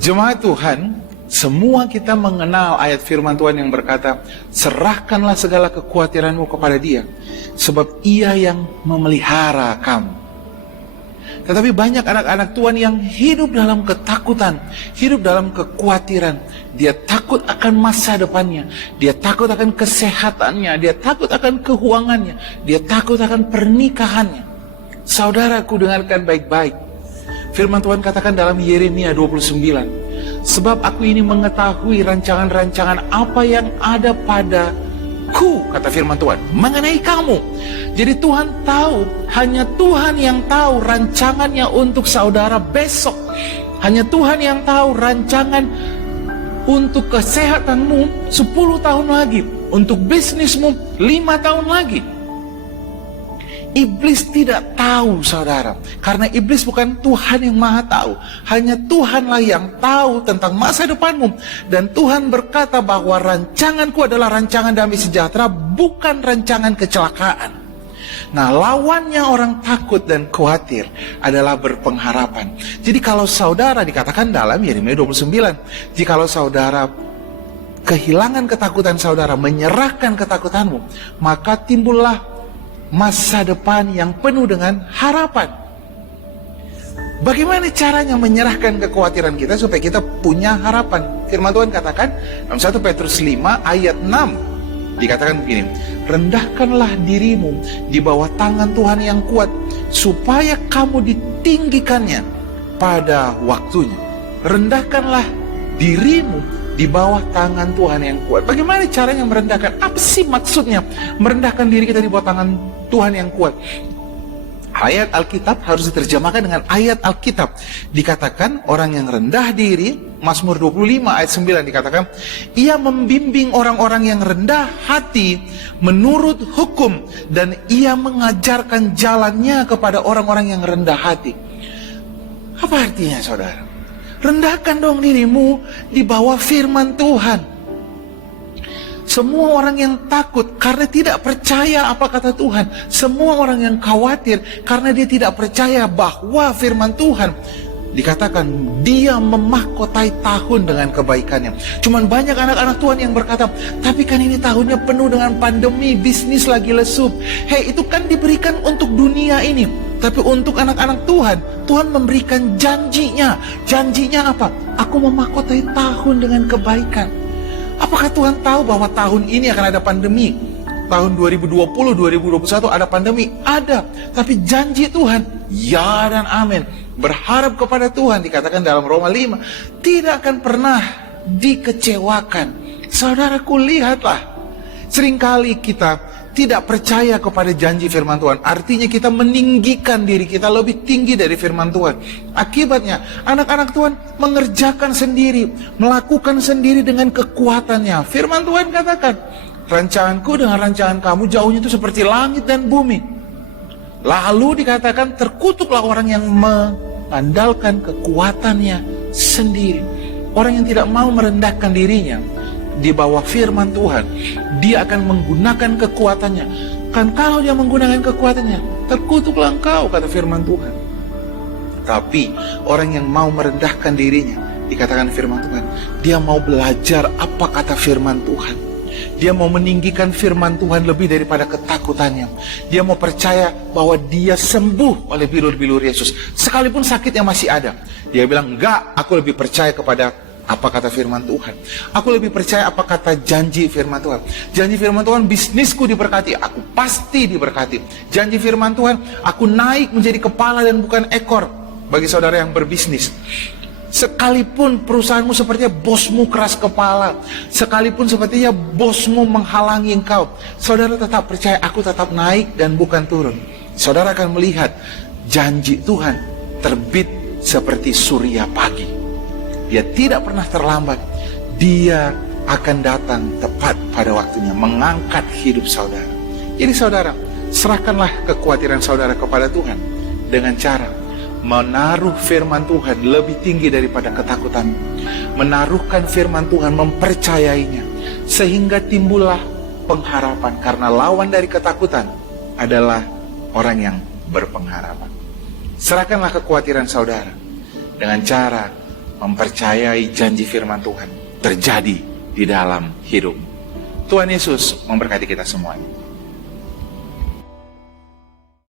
Jemaat Tuhan, semua kita mengenal ayat firman Tuhan yang berkata, serahkanlah segala kekhawatiranmu kepada Dia, sebab Ia yang memelihara kamu. Tetapi banyak anak-anak Tuhan yang hidup dalam ketakutan, hidup dalam kekhawatiran. Dia takut akan masa depannya, dia takut akan kesehatannya, dia takut akan keuangannya, dia takut akan pernikahannya. Saudaraku, dengarkan baik-baik. Firman Tuhan katakan dalam Yeremia 29, sebab aku ini mengetahui rancangan-rancangan apa yang ada padaku, kata firman Tuhan, mengenai kamu. Jadi Tuhan tahu, hanya Tuhan yang tahu rancangannya untuk saudara besok. Hanya Tuhan yang tahu rancangan untuk kesehatanmu 10 tahun lagi, untuk bisnismu 5 tahun lagi. Iblis tidak tahu, saudara, karena iblis bukan Tuhan yang maha tahu. Hanya Tuhanlah yang tahu tentang masa depanmu. Dan Tuhan berkata bahwa rancanganku adalah rancangan damai sejahtera, bukan rancangan kecelakaan. Nah, lawannya orang takut dan khawatir adalah berpengharapan. Jadi kalau saudara, dikatakan dalam Yeremia 29, jikalau saudara kehilangan ketakutan saudara, menyerahkan ketakutanmu, maka timbullah masa depan yang penuh dengan harapan. Bagaimana caranya menyerahkan kekhawatiran kita supaya kita punya harapan? Firman Tuhan katakan dalam 1 Petrus 5 ayat 6, dikatakan begini, rendahkanlah dirimu di bawah tangan Tuhan yang kuat, supaya kamu ditinggikannya pada waktunya. Rendahkanlah dirimu di bawah tangan Tuhan yang kuat. Bagaimana caranya merendahkan? Apa sih maksudnya merendahkan diri kita di bawah tangan Tuhan yang kuat? Ayat Alkitab harus diterjemahkan dengan ayat Alkitab. Dikatakan orang yang rendah diri, Mazmur 25 ayat 9 dikatakan, ia membimbing orang-orang yang rendah hati menurut hukum, dan ia mengajarkan jalannya kepada orang-orang yang rendah hati. Apa artinya, saudara? Rendahkan dong dirimu di bawah firman Tuhan. Semua orang yang takut karena tidak percaya apa kata Tuhan. Semua orang yang khawatir karena dia tidak percaya bahwa firman Tuhan, dikatakan dia memahkotai tahun dengan kebaikannya. Cuman banyak anak-anak Tuhan yang berkata, tapi kan ini tahunnya penuh dengan pandemi, bisnis lagi lesup. Hei, itu kan diberikan untuk dunia ini. Tapi untuk anak-anak Tuhan, Tuhan memberikan janjinya. Janjinya apa? Aku memahkotai tahun dengan kebaikan. Apakah Tuhan tahu bahwa tahun ini akan ada pandemi? Tahun 2020, 2021 ada pandemi? Ada. Tapi janji Tuhan, ya dan amin. Berharap kepada Tuhan, dikatakan dalam Roma 5, tidak akan pernah dikecewakan. Saudaraku, lihatlah, seringkali kita tidak percaya kepada janji firman Tuhan. Artinya kita meninggikan diri kita lebih tinggi dari firman Tuhan. Akibatnya anak-anak Tuhan mengerjakan sendiri, melakukan sendiri dengan kekuatannya. Firman Tuhan katakan, rancanganku dengan rancangan kamu jauhnya itu seperti langit dan bumi. Lalu dikatakan, terkutuklah orang yang mengandalkan kekuatannya sendiri. Orang yang tidak mau merendahkan dirinya di bawah firman Tuhan, dia akan menggunakan kekuatannya. Kan kalau dia menggunakan kekuatannya, terkutuklah engkau, kata firman Tuhan. Tapi orang yang mau merendahkan dirinya, dikatakan firman Tuhan, dia mau belajar apa kata firman Tuhan. Dia mau meninggikan firman Tuhan lebih daripada ketakutannya. Dia mau percaya bahwa dia sembuh oleh bilur-bilur Yesus, sekalipun sakitnya masih ada. Dia bilang, enggak, aku lebih percaya kepada apa kata firman Tuhan. Aku lebih percaya apa kata janji firman Tuhan. Janji firman Tuhan, bisnisku diberkati, aku pasti diberkati. Janji firman Tuhan, aku naik menjadi kepala dan bukan ekor. Bagi saudara yang berbisnis, sekalipun perusahaanmu sepertinya bosmu keras kepala, sekalipun sepertinya bosmu menghalangi engkau, saudara tetap percaya, aku tetap naik dan bukan turun. Saudara akan melihat janji Tuhan terbit seperti surya pagi. Dia tidak pernah terlambat. Dia akan datang tepat pada waktunya, mengangkat hidup saudara. Jadi saudara, serahkanlah kekhawatiran saudara kepada Tuhan dengan cara menaruh firman Tuhan lebih tinggi daripada ketakutan. Menaruhkan firman Tuhan, mempercayainya, sehingga timbullah pengharapan. Karena lawan dari ketakutan adalah orang yang berpengharapan. Serahkanlah kekhawatiran saudara dengan cara mempercayai janji firman Tuhan terjadi di dalam hidup. Tuhan Yesus memberkati kita semuanya.